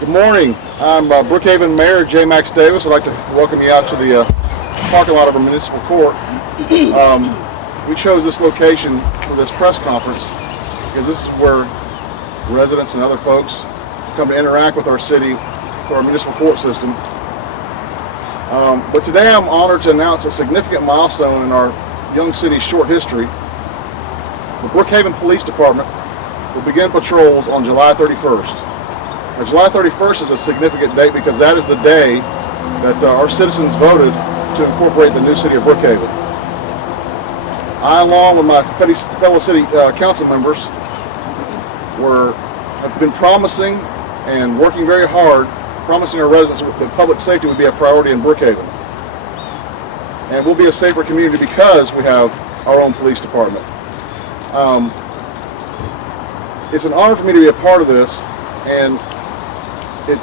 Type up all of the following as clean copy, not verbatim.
Good morning. I'm Brookhaven Mayor J. Max Davis. I'd like to welcome you out to the parking lot of our municipal court. We chose this location for this press conference because this is where residents and other folks come to interact with our city through our municipal court system. But today I'm honored to announce a significant milestone in our young city's short history. The Brookhaven Police Department will begin patrols on July 31st. Now, July 31st is a significant date because that is the day that our citizens voted to incorporate the new city of Brookhaven. I, along with my fellow city council members, have been promising and working very hard, promising our residents that public safety would be a priority in Brookhaven. And we'll be a safer community because we have our own police department. It's an honor for me to be a part of this, and it's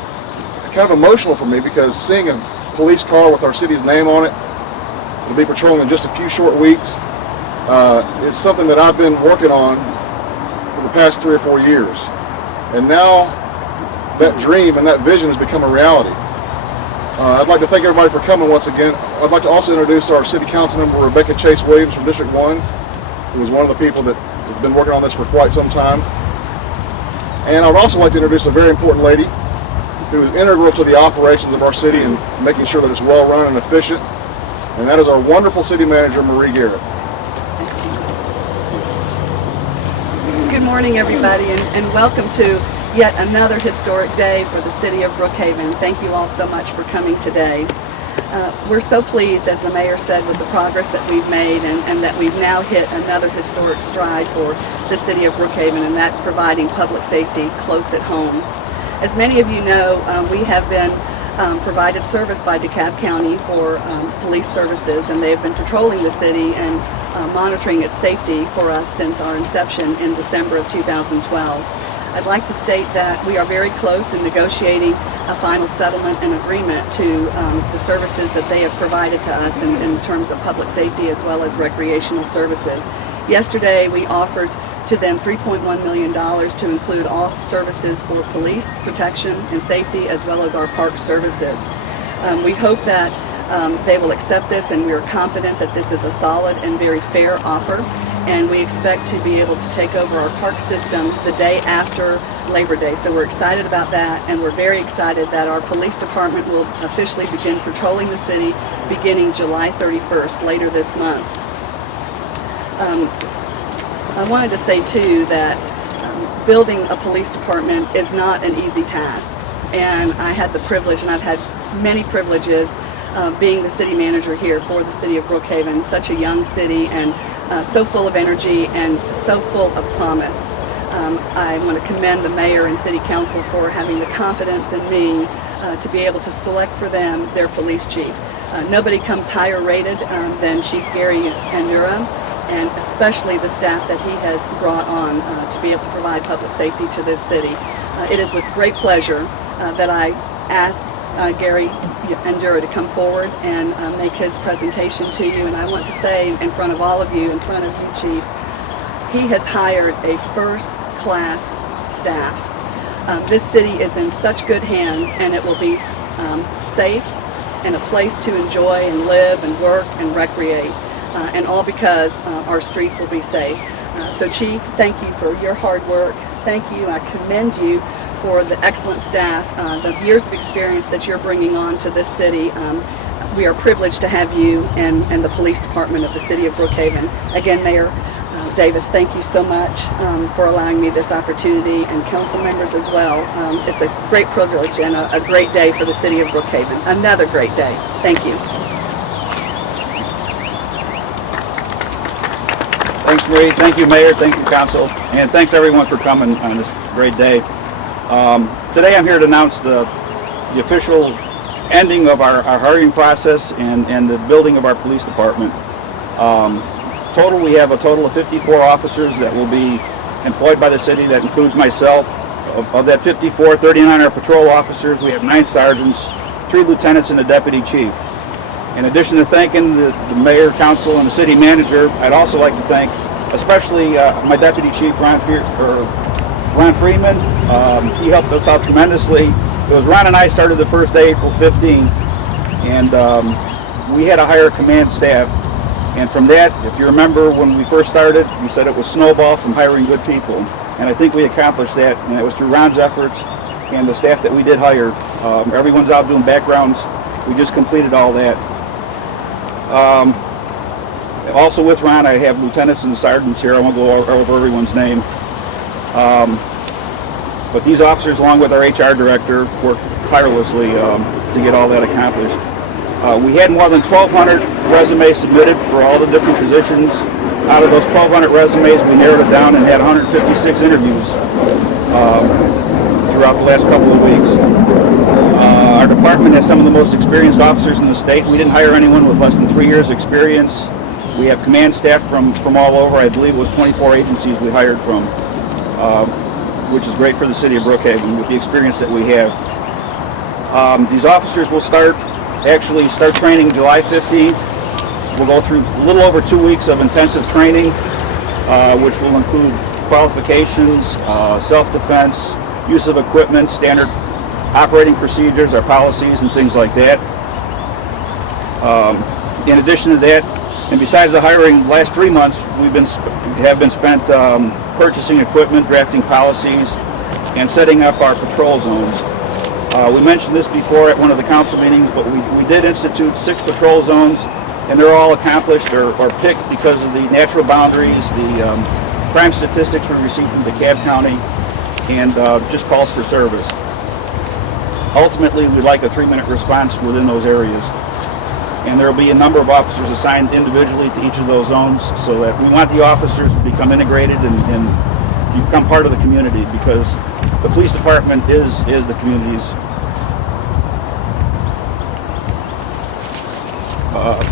kind of emotional for me because seeing a police car with our city's name on it, it'll be patrolling in just a few short weeks, is something that I've been working on for the past 3 or 4 years. And now that dream and that vision has become a reality. I'd like to thank everybody for coming once again. I'd like to also introduce our city council member, Rebecca Chase Williams from District 1, who is one of the people that has been working on this for quite some time. And I would also like to introduce a very important lady who is integral to the operations of our city and making sure that it's well run and efficient. And that is our wonderful city manager, Marie Garrett. Good morning, everybody, and welcome to yet another historic day for the city of Brookhaven. Thank you all so much for coming today. We're so pleased, as the mayor said, with the progress that we've made and that we've now hit another historic stride for the city of Brookhaven, and that's providing public safety close at home. As many of you know, we have been provided service by DeKalb County for police services, and they've been patrolling the city and monitoring its safety for us since our inception in December of 2012. I'd like to state that we are very close in negotiating a final settlement and agreement to the services that they have provided to us in terms of public safety as well as recreational services. Yesterday we offered to them $3.1 million to include all services for police, protection, and safety, as well as our park services. We hope that they will accept this, and we are confident that this is a solid and very fair offer, and we expect to be able to take over our park system the day after Labor Day. So we're excited about that, and we're very excited that our police department will officially begin patrolling the city beginning July 31st, later this month. I wanted to say too that building a police department is not an easy task, and I had the privilege, and I've had many privileges being the city manager here for the city of Brookhaven, such a young city and so full of energy and so full of promise. I want to commend the mayor and city council for having the confidence in me to be able to select for them their police chief. Nobody comes higher rated than Chief Gary Andura, and especially the staff that he has brought on to be able to provide public safety to this city. It is with great pleasure that I ask Gary Andura to come forward and make his presentation to you. And I want to say in front of all of you, in front of you, Chief, he has hired a first-class staff. This city is in such good hands, and it will be safe and a place to enjoy and live and work and recreate, and all because our streets will be safe. So Chief, thank you for your hard work. Thank you. I commend you for the excellent staff, the years of experience that you're bringing on to this city. We are privileged to have you and the police department of the city of Brookhaven. Again, Mayor Davis, thank you so much for allowing me this opportunity, and council members as well. It's a great privilege and a great day for the city of Brookhaven. Another great day. Thank you. Thanks, Marie. Thank you, Mayor. Thank you, Council. And thanks, everyone, for coming on this great day. Today I'm here to announce the official ending of our hiring process and the building of our police department. We have a total of 54 officers that will be employed by the city. That includes myself. Of that 54, 39 are patrol officers. We have 9 sergeants, 3 lieutenants, and a deputy chief. In addition to thanking the mayor, council, and the city manager, I'd also like to thank especially my deputy chief, Ron Freeman. He helped us out tremendously It was Ron and I started the first day, April 15th, and we had to hire command staff. And from that, if you remember when we first started, we said it was snowball from hiring good people. And I think we accomplished that, and it was through Ron's efforts and the staff that we did hire. Everyone's out doing backgrounds. We just completed all that. Also with Ron, I have lieutenants and sergeants here. I won't go over everyone's name. But these officers, along with our HR director, worked tirelessly to get all that accomplished. We had more than 1,200 resumes submitted for all the different positions. Out of those 1,200 resumes, we narrowed it down and had 156 interviews throughout the last couple of weeks. Our department has some of the most experienced officers in the state. We didn't hire anyone with less than 3 years experience. We have command staff from all over. I believe it was 24 agencies we hired from, which is great for the city of Brookhaven with the experience that we have. These officers will start training July 15th. We'll go through a little over 2 weeks of intensive training, which will include qualifications, self-defense, use of equipment, standard operating procedures, our policies, and things like that. In addition to that, and besides the hiring, the last 3 months have been spent purchasing equipment, drafting policies, and setting up our patrol zones. We mentioned this before at one of the council meetings, but we did institute 6 patrol zones, and they're all accomplished or picked because of the natural boundaries, the crime statistics we received from DeKalb County, and just calls for service. Ultimately, we'd like a 3-minute response within those areas. And there will be a number of officers assigned individually to each of those zones, so that we want the officers to become integrated and become part of the community, because the police department is the community's.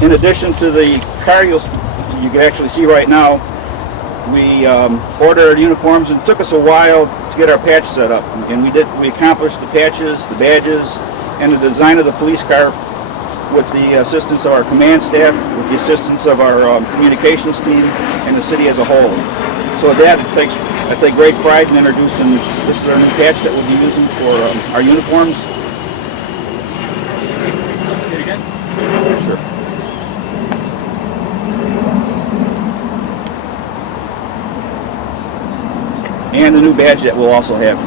In addition to the car you can actually see right now, we ordered our uniforms, and it took us a while to get our patch set up. And we accomplished the patches, the badges, and the design of the police car with the assistance of our command staff, with the assistance of our communications team, and the city as a whole. So with that, I take great pride in introducing, this is our new patch that we'll be using for our uniforms. Say it again? Sure. And the new badge that we'll also have.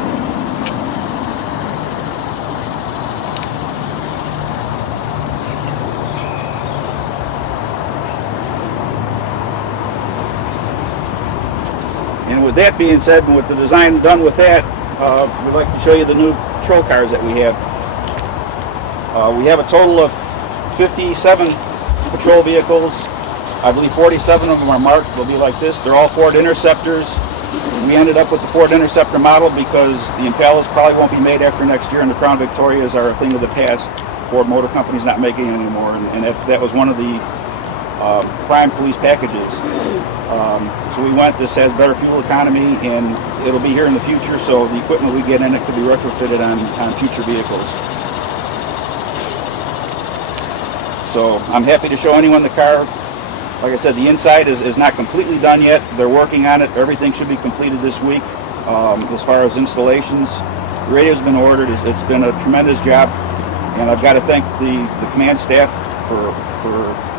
And with that being said, and with the design done with that, we'd like to show you the new patrol cars that we have. We have a total of 57 patrol vehicles. I believe 47 of them are marked. They'll be like this. They're all Ford Interceptors. We ended up with the Ford Interceptor model because the Impalas probably won't be made after next year, and the Crown Victorias are a thing of the past. Ford Motor Company's not making it anymore, and that was one of the prime police packages. So we went, this has better fuel economy, and it'll be here in the future, so the equipment we get in it could be retrofitted on future vehicles. So I'm happy to show anyone the car. Like I said, the inside is not completely done yet. They're working on it. Everything should be completed this week. As far as installations, the radio's been ordered. It's been a tremendous job, and I've got to thank the command staff for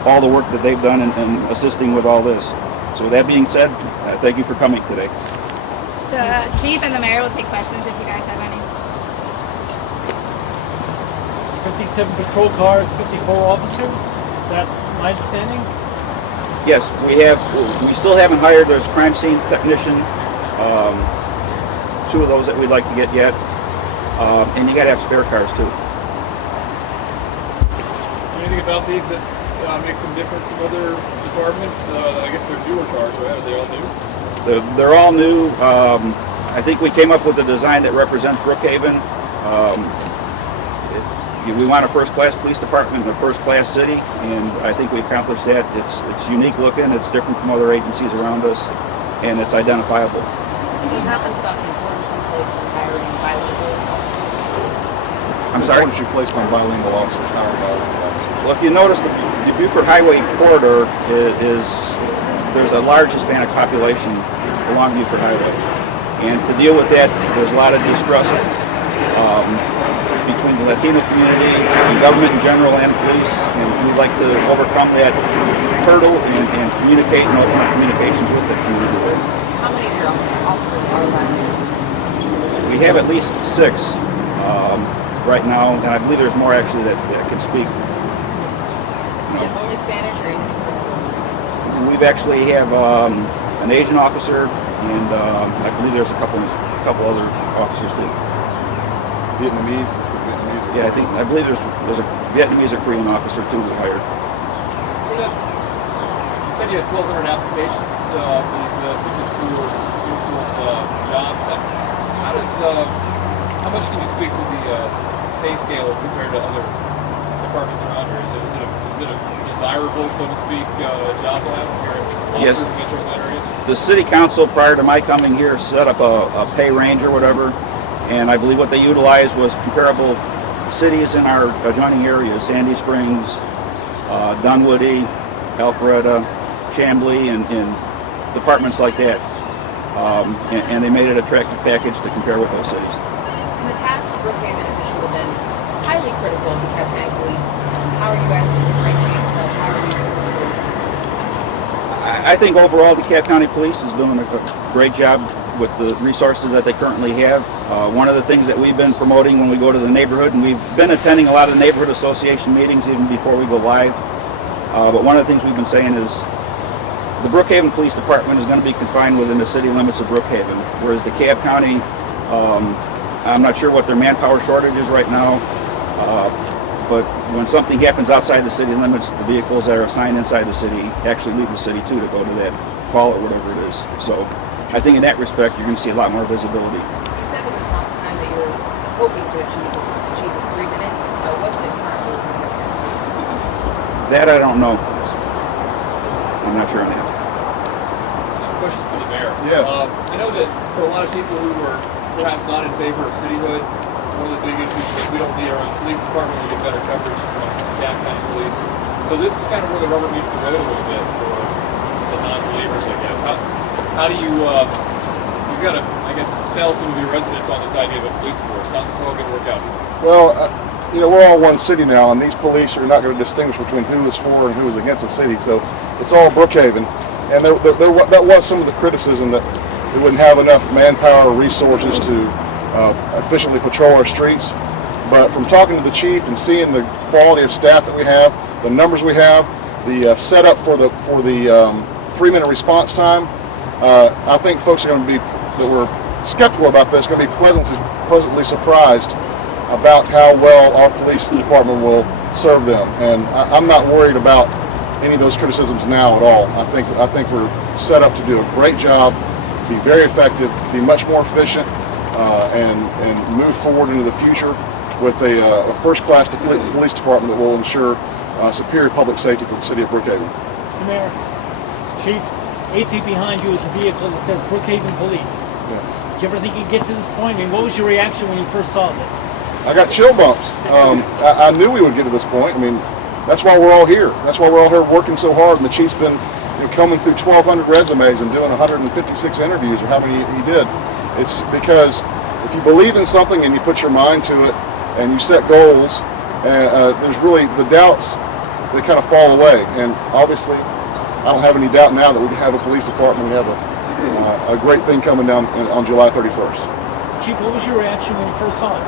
all the work that they've done in assisting with all this. So with that being said, thank you for coming today. The chief and the mayor will take questions if you guys have any. 57 patrol cars, 54 officers. Is that my understanding? Yes, we still haven't hired those crime scene technician. 2 of those that we'd like to get yet. And you got to have spare cars too. Is there anything about these that makes them different from other departments? I guess they're newer cars, right? Are they all new? They're all new. I think we came up with a design that represents Brookhaven. We want a first-class police department and a first-class city, and I think we accomplished that. It's unique looking, it's different from other agencies around us, and it's identifiable. Can you tell us about the importance you placed on hiring bilingual officers? I'm sorry? The importance you placed on bilingual officers, hiring bilingual officers. Well, if you notice, the Buford Highway corridor there's a large Hispanic population along Buford Highway, and to deal with that, there's a lot of distrust. between the Latino community, and government in general, and police. And we'd like to overcome that hurdle and communicate and open up communications with the community. How many of your officers are Latino? We have at least 6 right now, and I believe there's more actually that can speak. Is it only Spanish or anything? We've actually have an Asian officer, and I believe there's a couple other officers too. Vietnamese. Yeah, I believe there's a Vietnamese or Korean officer too we hired. You said you had 1,200 applications for these 54 uniform jobs. How much can you speak to the pay scale as compared to other departments around here? Is it a desirable, so to speak, job to have if you're an Yes. officer in the metro Atlanta area? The city council, prior to my coming here, set up a pay range or whatever, and I believe what they utilized was comparable cities in our adjoining areas: Sandy Springs, Dunwoody, Alpharetta, Chamblee, and departments like that. And they made it an attractive package to compare with those cities. In the past, Brookhaven officials have been highly critical of the DeKalb County Police. How are you guys going to differentiate yourself? How are you I think overall DeKalb County Police is doing a great job with the resources that they currently have. One of the things that we've been promoting when we go to the neighborhood, and we've been attending a lot of the neighborhood association meetings even before we go live, but one of the things we've been saying is the Brookhaven Police Department is going to be confined within the city limits of Brookhaven, whereas DeKalb County, I'm not sure what their manpower shortage is right now, but when something happens outside the city limits, the vehicles that are assigned inside the city actually leave the city too to go to that call or whatever it is. So I think in that respect, you're going to see a lot more visibility. You said the response time that you're hoping to achieve is 3 minutes. What's it currently? That I don't know. I'm not sure on that. Question for the mayor. Yes. I know that for a lot of people who were perhaps not in favor of cityhood, one of the big issues is we don't need our own police department to get better coverage from DeKalb County Police. So this is kind of where the rubber meets the road a little bit for the non-believers, I guess. How do you, you've got to, I guess, sell some of your residents on this idea of a police force. How's this all going to work out? Well, we're all one city now, and these police are not going to distinguish between who is for and who is against the city. So it's all Brookhaven. And that was some of the criticism that we wouldn't have enough manpower or resources to efficiently patrol our streets. But from talking to the chief and seeing the quality of staff that we have, the numbers we have, the setup for the 3-minute response time, I think folks are going to be that were skeptical about this going to be pleasantly surprised about how well our police department will serve them. And I'm not worried about any of those criticisms now at all. I think we're set up to do a great job, be very effective, be much more efficient, and move forward into the future with a first-class police department that will ensure superior public safety for the city of Brookhaven. Mr. Mayor, Chief, 8 feet behind you is a vehicle that says Brookhaven Police. Yes. Did you ever think you'd get to this point? I mean, what was your reaction when you first saw this? I got chill bumps. I knew we would get to this point. I mean, that's why we're all here. That's why we're all here working so hard. And the chief's been combing through 1,200 resumes and doing 156 interviews, or how many he did. It's because if you believe in something and you put your mind to it and you set goals, there's really the doubts that kind of fall away. And obviously, I don't have any doubt now that we have a police department. We have a great thing coming down on July 31st. Chief, what was your reaction when you first saw it?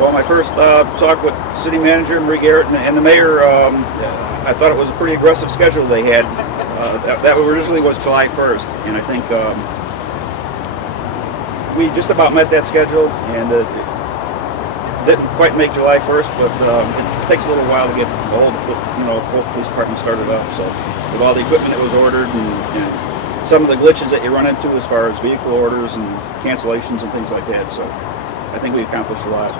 Well, my first talk with city manager Marie Garrett and the mayor, I thought it was a pretty aggressive schedule they had. That originally was July 1st, and I think we just about met that schedule, and didn't quite make July 1st, but it takes a little while to get the whole police department started up. So with all the equipment that was ordered and some of the glitches that you run into as far as vehicle orders and cancellations and things like that, so I think we accomplished a lot.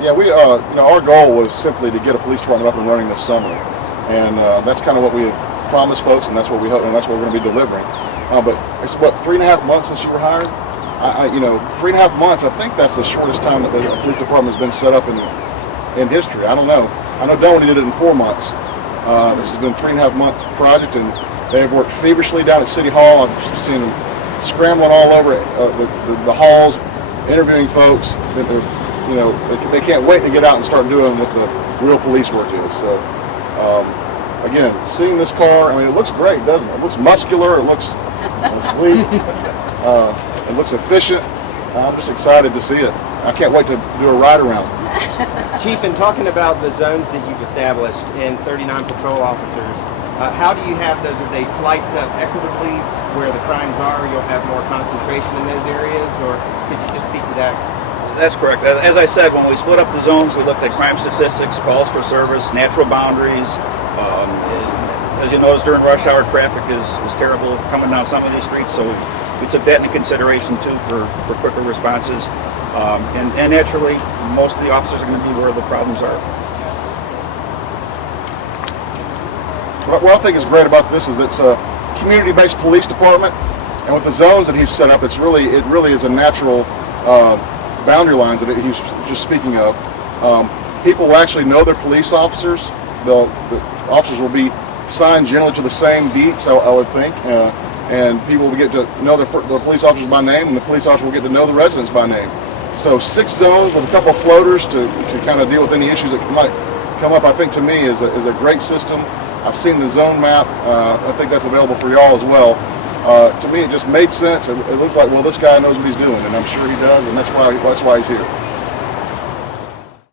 Yeah, we our goal was simply to get a police department up and running this summer, and that's kind of what we have promised folks, and that's what we hope, and that's what we're going to be delivering. But it's 3.5 months since you were hired. 3.5 months. I think that's the shortest time that the police department has been set up in history. I don't know. I know Dunwoody did it in 4 months. This has been a 3.5 month project, and they've worked feverishly down at City Hall. I've seen them scrambling all over the halls, interviewing folks. They're you know, they can't wait to get out and start doing what the real police work is. So, again, seeing this car, I mean, it looks great, doesn't it? It looks muscular, it looks sleek, it looks efficient. I'm just excited to see it. I can't wait to do a ride around. Chief, in talking about the zones that you've established and 39 patrol officers, how do you have those? Are they sliced up equitably where the crimes are? You'll have more concentration in those areas, or could you just speak to that? That's correct. As I said, when we split up the zones, we looked at crime statistics, calls for service, natural boundaries. As you notice, during rush hour, traffic is terrible coming down some of these streets, so we took that into consideration too for quicker responses. And naturally, most of the officers are going to be where the problems are. What I think is great about this is it's a community-based police department, and with the zones that he's set up, it really is a natural boundary lines that he's just speaking of. People will actually know their police officers. The officers will be assigned generally to the same beats, I would think, and people will get to know their police officers by name, and the police officers will get to know the residents by name. So 6 zones with a couple of floaters to kind of deal with any issues that might come up, I think to me is a great system. I've seen the zone map. I think that's available for y'all as well. To me, it just made sense. It looked like, well, this guy knows what he's doing, and I'm sure he does, and that's why he's here.